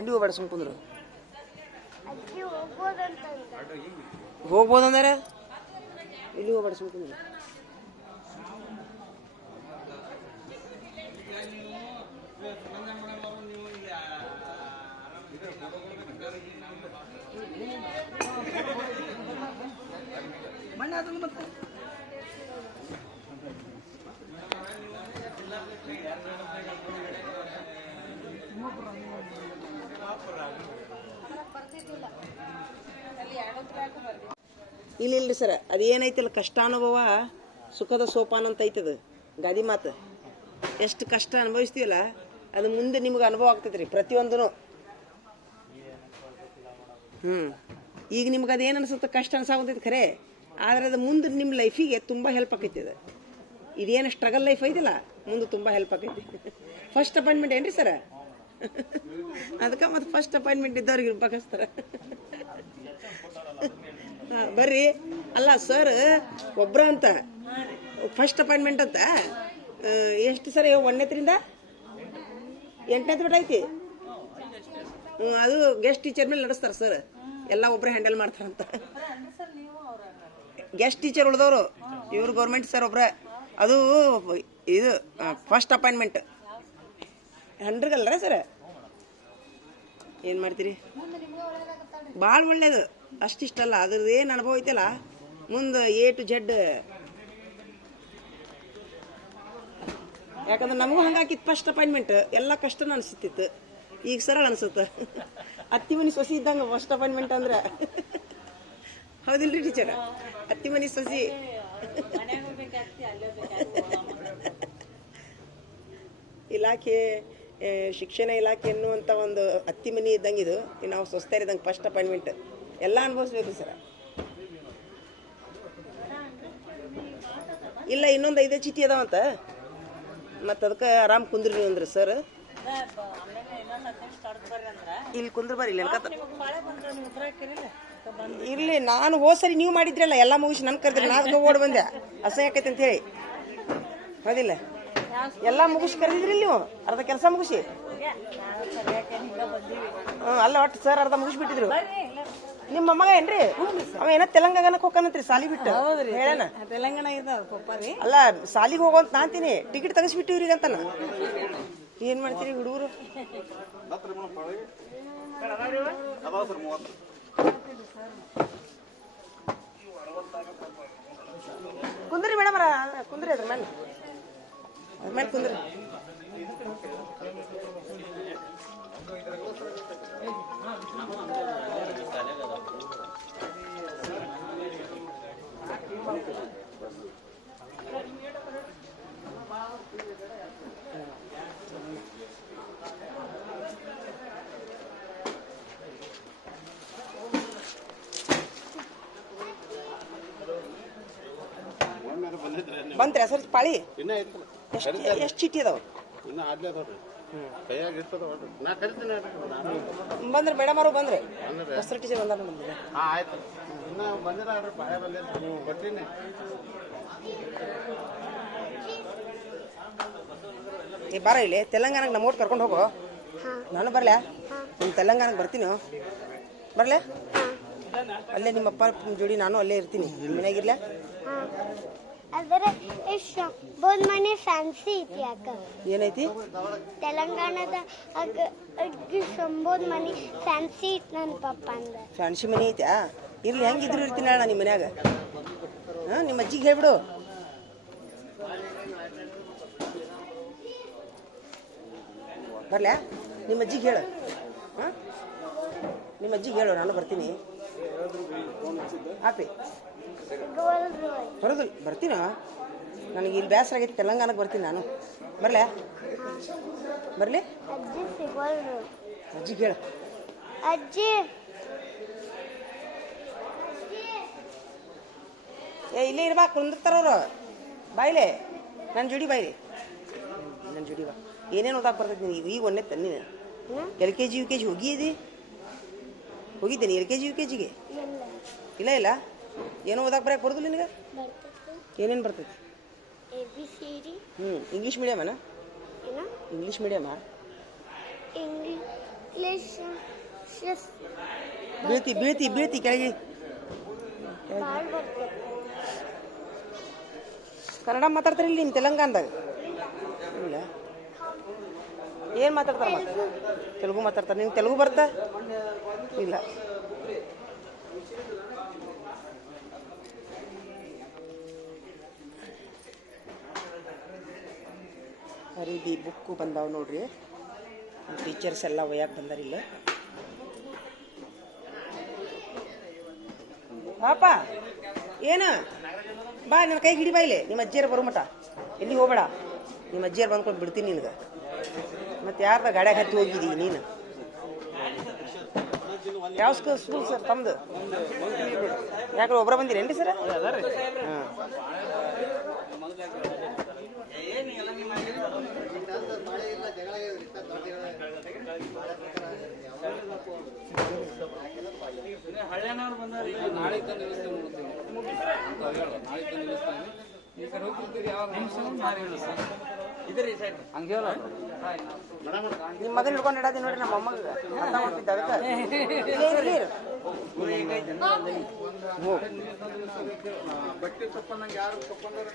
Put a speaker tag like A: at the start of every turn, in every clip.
A: ಎಲ್ಲಿ ಹೋಗ್ಬೇಡ ಸುಮ್ ಕುಂದ್ರು. ಹೋಗ್ಬೋದಂದ್ರೆ? ಎಲ್ಲಿ ಹೋಗ್ಬೇಡ ಸುಮ್ ಕುಂದ್ರು. ಇಲ್ಲ, ಇಲ್ರಿ ಸರ್. ಅದೇನೈತಿಲ್ಲ ಕಷ್ಟ ಅನುಭವ, ಸುಖದ ಸೋಪಾನ ಅಂತ ಐತದ ಗಾದಿ ಮಾತು. ಎಷ್ಟು ಕಷ್ಟ ಅನುಭವಿಸ್ತೀವಲ್ಲ, ಅದು ಮುಂದೆ ನಿಮ್ಗೆ ಅನುಭವ ಆಗ್ತೈತೆ ರೀ ಪ್ರತಿಯೊಂದೂ ಹ್ಞೂ ಈಗ ನಿಮ್ಗೆ ಅದೇನು ಅನ್ಸುತ್ತೆ ಕಷ್ಟ ಅನ್ಸಾಗುತ್ತೈತಿ ಖರೆ. ಆದರೆ ಅದು ಮುಂದೆ ನಿಮ್ಮ ಲೈಫಿಗೆ ತುಂಬ ಹೆಲ್ಪ್ ಆಕೈತಿ ಅದು. ಇದೇನು ಸ್ಟ್ರಗಲ್ ಲೈಫ್ ಐತಿಲ್ಲ, ಮುಂದೆ ತುಂಬ ಹೆಲ್ಪ್ ಆಕೈತಿ. ಫಸ್ಟ್ ಅಪಾಯಿಂಟ್ಮೆಂಟ್ ಏನ್ರಿ ಸರ? ಅದಕ್ಕೆ ಮತ್ತೆ ಫಸ್ಟ್ ಅಪಾಯಿಂಟ್ಮೆಂಟ್ ಇದ್ದವ್ರಿಗೆ ಬಗಸ್ತಾರೆ ಬರ್ರಿ. ಅಲ್ಲ ಸರ್ ಒಬ್ರ ಅಂತ. ಫಸ್ಟ್ ಅಪಾಯಿಂಟ್ಮೆಂಟ್ ಅಂತ? ಎಷ್ಟು ಸರ್ ಒಂದನೇತ್ರಿಂದ ಎಂಟನೇ ಬಿಟ್ಟು ಐತಿ? ಅದು ಗೆಸ್ಟ್ ಟೀಚರ್ ಮೇಲೆ ನಡೆಸ್ತಾರೆ ಸರ್ ಎಲ್ಲ ಒಬ್ಬರೇ ಹ್ಯಾಂಡಲ್ ಮಾಡ್ತಾರಂತ ಗೆಸ್ಟ್ ಟೀಚರ್ ಉಳಿದವರು. ಇವರು ಗೌರ್ಮೆಂಟ್ ಸರ್ ಒಬ್ರ. ಅದು ಇದು ಫಸ್ಟ್ ಅಪಾಯಿಂಟ್ಮೆಂಟ್ ಹಂಡ್ರಿಗಲ್ರ ಸರ್? ಏನು ಮಾಡ್ತೀರಿ? ಭಾಳ ಒಳ್ಳೇದು. ಅಷ್ಟಿಷ್ಟಲ್ಲ, ಅದ್ರದ್ದು ಏನು ಅನುಭವ ಐತಲ್ಲ, ಮುಂದೆ ಎ ಟು ಜೆಡ್ ಯಾಕಂದ್ರೆ ನಮಗೂ ಹಂಗಾಕಿತ್ತು ಫಸ್ಟ್ ಅಪಾಯಿಂಟ್ಮೆಂಟ್ ಎಲ್ಲ ಕಷ್ಟನ ಅನಿಸುತ್ತಿತ್ತು. ಈಗ ಸರಳ ಅನಿಸುತ್ತೆ. ಅತ್ತಿ ಮನೆ ಸೊಸಿ ಇದ್ದಂಗೆ ಫಸ್ಟ್ ಅಪಾಯಿಂಟ್ಮೆಂಟ್ ಅಂದ್ರೆ. ಹೌದಿಲ್ರಿ ಟೀಚರ್ ಅತ್ತಿ ಮನೆ ಸೊಸಿ. ಇಲಾಖೆ ಶಿಕ್ಷಣ ಇಲಾಖೆ ಎನ್ನುವಂಥ ಒಂದು ಅತ್ತಿ ಮನಿ ಇದ್ದಂಗೆ ಇದು. ನಾವು ಸ್ವಸ್ಥರು ಇದ್ದಂಗೆ ಫಸ್ಟ್ ಅಪಾಯಿಂಟ್ಮೆಂಟ್ ಎಲ್ಲ ಅನುಭವಿಸ್ಬೇಕು ಸರ್. ಇಲ್ಲ, ಇನ್ನೊಂದು ಐದೇ ಚೀಟಿ ಅದಾವಂತ ಮತ್ತು ಅದಕ್ಕೆ ಆರಾಮ್ ಕುಂದ್ರಿ ಅಂದ್ರೆ ಸರ್. ಇಲ್ಲಿ ಕುಂದ್ರ ಬರ್ರಿ, ಇಲ್ಲಿ ನಾನು ಹೋದ್ ಸರಿ ನೀವು ಮಾಡಿದ್ರಲ್ಲ, ಎಲ್ಲ ಮುಗಿಸಿ ನನ್ ಕರೆದ್ರೆ, ನಾನು ಓಡ್ ಬಂದೆ. ಅಸಹ್ಯ ಅಂತ ಹೇಳಿ. ಹೌದಿಲ್ಲ? ಎಲ್ಲ ಮುಗಿಸಿ ಕರೆದಿದ್ರಿ ನೀವು? ಅರ್ಧ ಕೆಲಸ ಮುಗಿಸಿ? ಹ್ಞೂ ಅಲ್ಲ ಒಟ್ಟು ಸರ್ ಅರ್ಧ ಮುಗಿಸ್ಬಿಟ್ಟಿದ್ರು. ನಿಮ್ಮ ಮಗ ಏನ್ರಿ? ಅವ ಏನ ತೆಲಂಗಾಣ ಹೋಗ್ಕನಂತ್ರಿ ಸಾಲಿ ಬಿಟ್ಟು. ಹೇಳಣ
B: ತೆಲಂಗಾಣ
A: ಅಲ್ಲ ಸಾಲಿಗೆ ಹೋಗೋಂತ ನಾಂತೀನಿ ಟಿಕೆಟ್ ತೆಗಿಸ್ಬಿಟ್ಟಿವ್ರಿ ಅಂತಾನ. ಏನ್ ಮಾಡ್ತೀರಿ ಹುಡುಗರು? ಕುಂದ್ರಿ ಮೇಡಮ್ ಕುಂದ್ರಿ ಅದ್ರ ಮೇಲೆ. ಮೇಲೆ ಕುಂದ್ರಿ ಬಂತ್ರಿ ಸರ್ ಪಾಳಿ? ಎಷ್ಟು ಚೀಟಿ ಅದಾವ?
C: ಇನ್ನ ಆಡ್ಲೇ ಅದಾವ್ರಿ ಕೈಯಾಗ ಇರ್ತದ ನಾ ಕರಿತೀನಿ
A: ಬಂದ್ರಿ ಮೇಡಮ್ ಅವರು ಬಂದ್ರೆ? ವಸ್ತ್ರ ಟೀಚರ್ ಬಂದಾರ ನಮ್ಗೆ
C: ಹಾ ಆಯ್ತು. ಇನ್ನ ಬಂದಿಲ್ಲ ನೀವು
A: ಏ ಬಾರ ಇಲ್ಲಿ ತೆಲಂಗಾಣಕ್ಕೆ ನಮ್ಮ ಓಟ್ ಕರ್ಕೊಂಡು ಹೋಗು. ನಾನು ಬರಲೇ? ನಿಮ್ಮ ತೆಲಂಗಾಣಕ್ಕೆ ಬರ್ತೀನಿ. ಬರಲೇ? ಅಲ್ಲೇ ನಿಮ್ಮ ಅಪ್ಪ ಜೋಡಿ ನಾನು ಅಲ್ಲೇ ಇರ್ತೀನಿ. ನಿಮ್ಮ ಮನೆಯಾಗಿರ್ಲ
D: ಆದರೆ ಎಷ್ಟು ಬೋದ್ ಮನೆ ಫ್ಯಾನ್ಸಿ ಐತಿ ಯಾಕ
A: ಏನೈತಿ?
D: ತೆಲಂಗಾಣದ ಸಂಬೋದ್ ಮನೆ ಫ್ಯಾನ್ಸಿ ಇತ್ತು ನನ್ನ ಪಪ್ಪ ಅಂದ.
A: ಫ್ಯಾನ್ಸಿ ಮನೆ ಐತ್ಯಾ? ಇರ್ಲಿ ಹೆಂಗಿದ್ರು ಇರ್ತೀನಿ ಅಣ್ಣ ನಿಮ್ಮ ಮನ್ಯಾಗ? ಹಾಂ ನಿಮ್ಮ ಅಜ್ಜಿಗೆ ಹೇಳ್ಬಿಡು. ಬರ್ಲ್ಯಾ? ನಿಮ್ಮ ಅಜ್ಜಿಗೆ ಹೇಳು. ಹಾಂ? ನಿಮ್ಮ ಅಜ್ಜಿಗೆ ಹೇಳು ನಾನು ಬರ್ತೀನಿ. ಆಪಿ. ಬರೋದಿಲ್ಲ ಬರ್ತೀನ? ನನಗೆ ಇಲ್ಲಿ ಬೇಸರ ಆಗೈತೆ. ತೆಲಂಗಾಣಕ್ಕೆ ಬರ್ತೀನಿ ನಾನು. ಬರಲೇ? ಬರಲಿ?
D: ಅಜ್ಜಿ
A: ಕೇಳ. ಹೇಳು
D: ಅಜ್ಜಿ
A: ಏ ಇಲ್ಲೇ ಇರ್ಬಾ ಕುಂದಿರ್ತಾರವ್ರು ಬಾಯ್ಲೆ ನನ್ನ ಜೋಡಿ ಬಾಯ್ಲಿ ನನ್ನ ಜೋಡಿ ಬಾ. ಏನೇನು ಓದಾಕ್ ಬರ್ತೈತಿ ನೀನು ಈಗ ಒಂದೇ ತನ್ನಿ L K G U K G ಹೋಗಿದ್ದಿ ಹೋಗಿದ್ದೀನಿ L K G U K ಜಿಗೆ?
D: ಇಲ್ಲ
A: ಇಲ್ಲ? ಏನೋ ಓದಕ್ಕೆ ಬರಕ್ಕೆ ಬರೋದಿಲ್ಲ ನಿನಗೆ? ಏನೇನು ಬರ್ತೈತಿ? ಹ್ಞೂ ಇಂಗ್ಲೀಷ್ ಮೀಡಿಯಮನ ಇಂಗ್ಲೀಷ್ ಮೀಡಿಯಮಾ ಬೀಳ್ತಿ ಬೀಳ್ತಿ ಬೀಳ್ತಿ ಕೆಳಗೆ. ಕನ್ನಡ ಮಾತಾಡ್ತಾರೆ ಇಲ್ಲಿ ನಿಮ್ಮ ತೆಲಂಗಾಣದಾಗ? ಇಲ್ಲ. ಏನು ಮಾತಾಡ್ತಾರೆ ಮತ್ತೆ? ತೆಲುಗು. ಮಾತಾಡ್ತಾರೆ. ನೀವು ತೆಲುಗು ಬರ್ತಾ? ಇಲ್ಲ. ಖರೀದಿ ಬುಕ್ಕು ಬಂದಾವ ನೋಡ್ರಿ. ಟೀಚರ್ಸ್ ಎಲ್ಲ ಒಯ್ಯಾಕೆ ಬಂದಾರಿಲ್ಲ ಪಾಪ, ಏನ? ಬಾ ನನ್ನ ಕೈ ಹಿಡಿ ಬಾ ಇಲ್ಲಿ. ನಿಮ್ಮ ಅಜ್ಜಿಯರ್ ಬರೋ ಮಟ ಎಲ್ಲಿ ಹೋಗಬೇಡ? ನಿಮ್ಮ ಅಜ್ಜಿಯರು ಬಂದ್ಕೊಂಡು ಬಿಡ್ತೀನಿ ನಿನಗೆ. ಮತ್ತೆ ಯಾರ್ದ ಗಾಡ್ಯಾಗ ಹತ್ತಿ ಹೋಗಿದ್ದೀವಿ ನೀನು? ಯಾವ ಸ್ಕೂಲ್ ಸ್ಕೂಲ್ ಸರ್ ತಮ್ದು? ಯಾಕೆ ಒಬ್ಬರ ಬಂದಿರೇನ್ರಿ ಸರ್ ಹಾಂ.
E: ಹಳ್ಳಿನವ್ರು ಬಂದಾರ ನಾಳೆ ತಂದು ವ್ಯವಸ್ಥೆ ನೋಡ್ತೀವಿ ನಾಳೆ ತಂದು ಈ ಕಡೆ ಹೋಗ್ತಿರ್ತೀರಿ ಯಾವಾಗ ಇದ್ರಿ ಹಂಗೆ ಹೇಳ
A: ನಿಮ್ಮ ಮಗನ ಹಿಡ್ಕೊಂಡು ಇಡೋದಿ ನೋಡ್ರಿ ನಮ್ಮ ಅಮ್ಮಗ ಅರ್ಥ ಮಾಡ್ತಿದ್ದ ಅದಕ್ಕೆ ಇಲ್ಲೇ ಇರು, ಇಲ್ಲೇ
E: ಬಟ್ಟೆ ತಪ್ಪಂದಂಗೆ ಯಾರು ತಪ್ಪಂದಾರ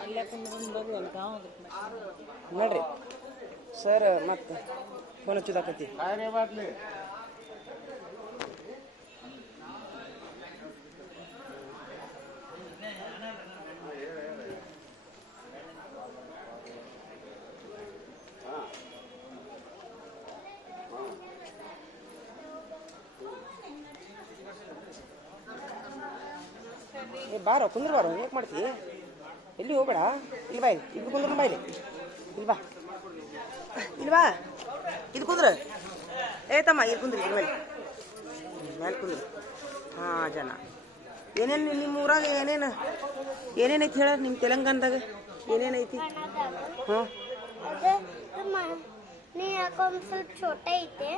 A: ಹೇಳ್ರಿ ನೋಡ್ರಿ. ಸರ್ ಮತ್ತೆ ಫೋನ್ ಹಚ್ಚಿದಾಕತಿ ಏ ಬಾರೋ ಕುಂದ್ರ ಬಾರೋ ಯಾಕೆ ಮಾಡ್ತಿ? ಎಲ್ಲಿ ಹೋಗ್ಬೇಡ? ಇಲ್ವಾ ಇಲ್ಲಿ. ಇದು ಕುಂದ್ರ ಬಾ ಇಲ್ಲಿ. ಇಲ್ವಾ ಬಾ. ಇದು ಕುಂದ್ರ. ಏ ತಮ್ಮ ಇದು ಕುಂದ್ರಿ ಇಲ್ಲಿ ಮೇಲೆ ಮೇಲೆ ಹಾ ಹಾಂ ಜನ. ಏನೇನು ನಿಮ್ಮ ಊರಾಗ ಏನೇನು ಏನೇನೈತಿ ಹೇಳ ನಿಮ್ಮ ತೆಲಂಗಾಣದಾಗ? ಏನೇನೈತಿ
D: ಐತೆ?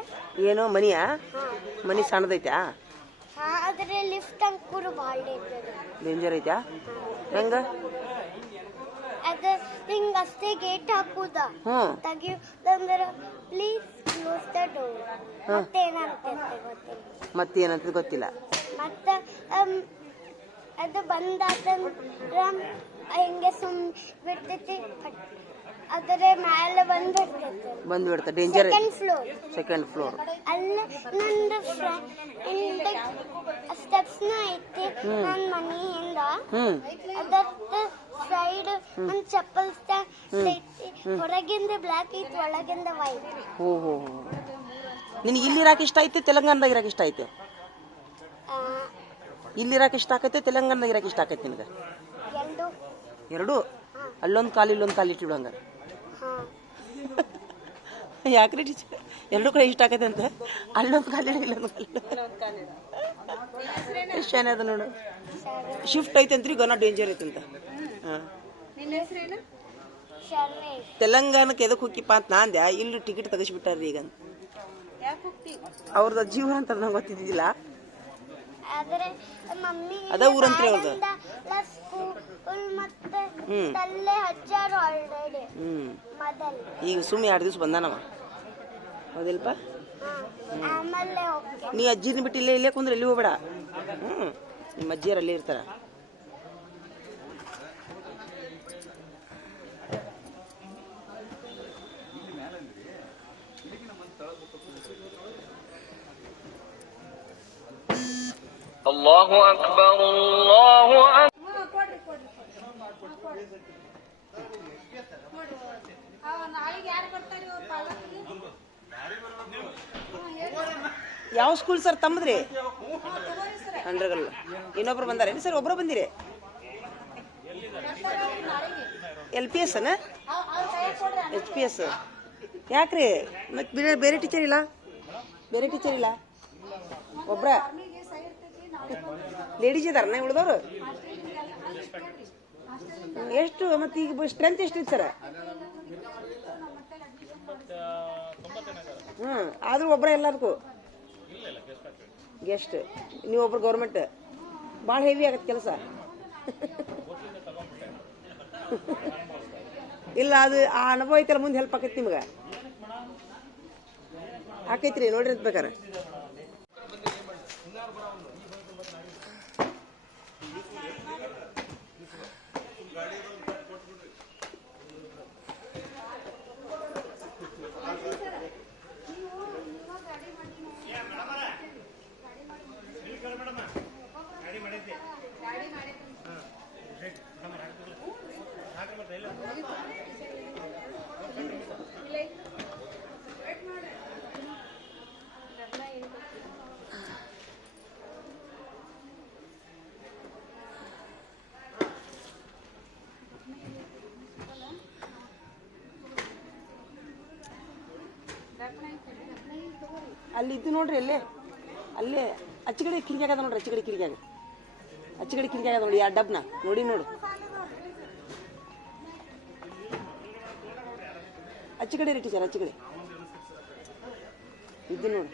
A: ಏನೋ ಮನಿಯಾ? ಮನಿ ಸಣ್ಣದೈತಾ
D: ಹಾ ಲಿಫ್ಟ್
A: ಡೇಂಜರ್ ಐತಾ. ಹೆಂಗ?
D: ಅದು ಹಿಂಗ ಅಷ್ಟೇ ಗೇಟ್ ಹಾಕುದ. ತೆಗಿಯೋದಂದ್ರೆ ಪ್ಲೀಸ್ ಕ್ಲೋಸ್ ದ ಡೋರ್ ಗೊತ್ತಿಲ್ಲ.
A: ಮತ್ತೇನಂತ ಗೊತ್ತಿಲ್ಲ.
D: ಮತ್ತೆ ಅಮ್, ಅದು ಬಂದಾತಂದ್ರ ಹಿಂಗೆ ಸುಮ್ ಬಿಡ್ತೈತಿ ಅದರ ಮೇಲೆ ಬಂದಿರ್ತೈತಿ
A: ಬಂದು ಬಿಡ್ತಾ danger
D: second floor
A: second floor
D: ಅಲ್ಲಿ ನಂದು ಫ್ರೆಂಡ್ ಸ್ಟೆಪ್ಸ್ನ ಐತಿ. ನನ್ನ ಮನೆಯಿಂದ ಅದರ ಸೈಡ್ ಒಂದು ಚಪ್ಪಲ್ ಸ್ಟ್ಯಾಂಡ್ ಹೊರಗಿಂದ ಬ್ಲ್ಯಾಕ್ ಐತಿ ಒಳಗಿಂದ ವೈಟ್.
A: ಹೋ ಹೋ ಹೋ ನಿನಗೆ ಇಲ್ಲಿ ಇರಾಕ ಇಷ್ಟ ಐತೆ ತೆಲಂಗಾಣದಾಗ ಇರಾಕ ಇಷ್ಟ ಐತೆ? ಇಲ್ಲಿ ಇರಾಕ ಇಷ್ಟ ಆಕೈತೆ ತೆಲಂಗಾಣದಾಗ ಇರಾಕ ಇಷ್ಟ ಆಕೈತೆ ನಿನಗೆ?
D: ಎರಡು.
A: ಎರಡು? ಅಲ್ಲೊಂದು ಕಾಲು ಇಲ್ಲೊಂದು ಕಾಲು ಇಟ್ಟಿಡು ಹಂಗಾರೆ.
D: ಹಾ
A: ಯಾಕ್ರಿ ಟೀಚರ್? ಎರಡು ಕಡೆ ಇಷ್ಟ ಆಕೈತೆ ಅಂತ? ಅಲ್ಲೊಂದು ಕಾಲು ಇಡು ಇಲ್ಲೊಂದು ಕಾಲು ಇಡು. ಎಷ್ಟು ಚೆನ್ನಾಗಿ ಅದ ನೋಡು? ಶಿಫ್ಟ್ ಐತೆ ಅಂತ್ರಿ ಗೊನ ಡೇಂಜರ್ ಐತೆ ಅಂತ. ತೆಲಂಗಾಣಕ್ಕೆ ಎದಕ್ಕೆ ಹೋಗಿಪ್ಪ ಅಂತ ನಾ ಅಂದೆ ಇಲ್ಲಿ ಟಿಕೆಟ್ ತೆಗಿಸ್ಬಿಟ್ಟಾರ್ರಿ ಈಗ ಅವ್ರದ ಅವ್ರದ್ದು ಜೀವನ ಅಂತ ನಂಗೆ ಗೊತ್ತಿದ್ದಿಲ್ಲ
D: ಆದ್ರೆ ಮಮ್ಮಿ
A: ಅದ ಊರಂತ್ರಿ ಅವ್ರ್ದು?
D: ಸ್ಕೂಲ್ ಮತ್ತೆ
A: ಹ್ಮ್.
D: ತಲ್ಲೇ ಹಚ್ಚಾರ ಆಲ್ರೆಡಿ
A: ಹ್ಞೂ
D: ಮೊದಲು.
A: ಈಗ ಸುಮ್ಮನೆ ಎರಡು ದಿವಸ ಬಂದಾನವ. ಹೌದಿಲ್ಪ? ನೀ ಅಜ್ಜಿನ ಬಿಟ್ಟು ಇಲ್ಲೇ ಇಲ್ಲೇ ಕುಂದ್ರೆ ಇಲ್ಲಿ ಹೋಗ್ಬೇಡ. ಹ್ಞೂ ನಿಮ್ಮ ಅಜ್ಜಿಯರು ಅಲ್ಲೇ ಇರ್ತಾರ.
F: ಅಲ್ಲಾಹು ಅಕ್ಬರ್ ಅಲ್ಲಾಹು
A: ಯಾವ ಸ್ಕೂಲ್ ಸರ್ ತಮ್ಮದ್ರಿ? ಅಂಡ್ರಗಲ್ಲ ಇನ್ನೊಬ್ರು ಬಂದಾರೇನು ಸರ್ ಒಬ್ರು ಬಂದಿರಿ? L P S H P S ಯಾಕ್ರಿ? ಮತ್ತೆ ಬೇರೆ ಟೀಚರ್ ಇಲ್ಲ? ಬೇರೆ ಟೀಚರ್ ಇಲ್ಲ? ಒಬ್ರ? ಲೇಡೀಸ್ ಇದಾರನ ಉಳ್ದವ್ರು ಎಷ್ಟು, ಮತ್ತೆ ಈಗ ಸ್ಟ್ರೆಂತ್ ಎಷ್ಟು ಇತ್ತು ಸರ್ ಹ್ಞೂ ಆದ್ರೂ ಒಬ್ಬರ ಎಲ್ಲದಕ್ಕೂ ಗೆಸ್ಟ್ ನೀವು ಒಬ್ರು ಗೌರ್ಮೆಂಟ್ ಭಾಳ ಹೆವಿ ಆಗತ್ತೆ ಕೆಲಸ. ಇಲ್ಲ, ಅದು ಆ ಅನುಭವ ಐತಲ್ಲ, ಮುಂದೆ ಹೆಲ್ಪ್ ಆಕೈತಿ ನಿಮ್ಗೆ?
E: ಆಕೈತ್ರಿ, ನೋಡ್ರಿ ಅಂತ ಬೇಕಾರೆ ಅಲ್ಲಿ ಇದ್ದು ನೋಡ್ರಿ ಅಲ್ಲೇ. ಅಲ್ಲೇ ಅಚ್ಚಗಡೆ ಕಿರಿಕಿ ನೋಡ್ರಿ ಅಚ್ಚಗಡೆ ಕಿರಿಕಿ ಅಚ್ಚಗಡೆ ಕಿರಿಕಿ ನೋಡಿ ಆ ಡಬ್ನ. ನೋಡಿ ನೋಡು. ಅಚ್ಚಗಡೆ ರೀ ಟೀಚರ್ ಅಚ್ಚಗಡೆ ಇದ್ದು ನೋಡು.